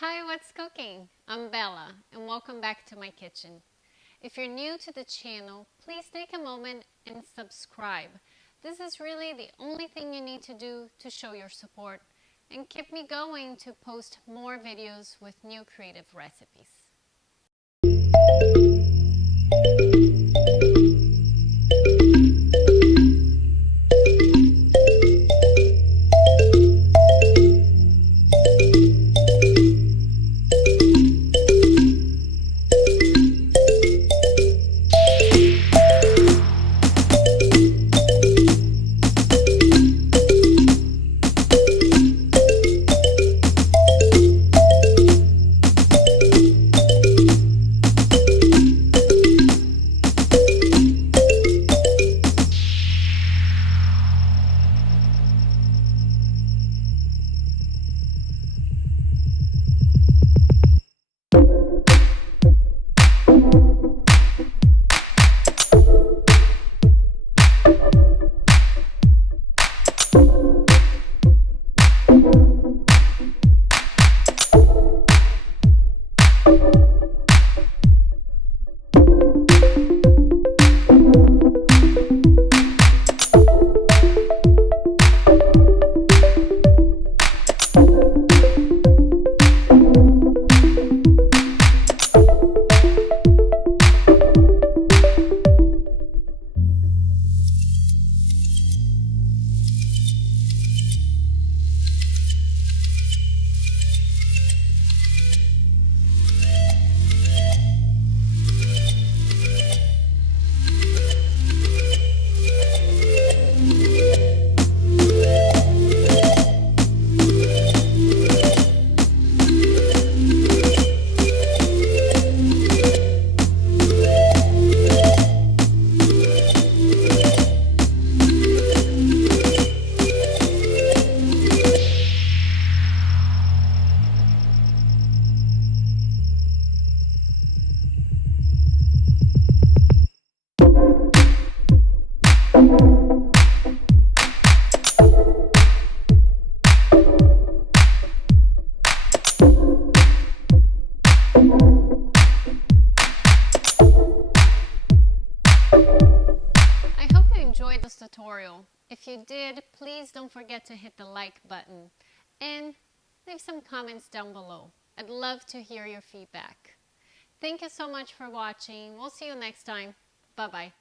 Hi, what's cooking? I'm Bella and welcome back to my kitchen. If you're new to the channel, please take a moment and subscribe. This is really the only thing you need to do to show your support and keep me going to post more videos with new creative recipes. I hope you enjoyed this tutorial. If you did, please don't forget to hit the like button and leave some comments down below. I'd love to hear your feedback. Thank you so much for watching. We'll see you next time. Bye-bye.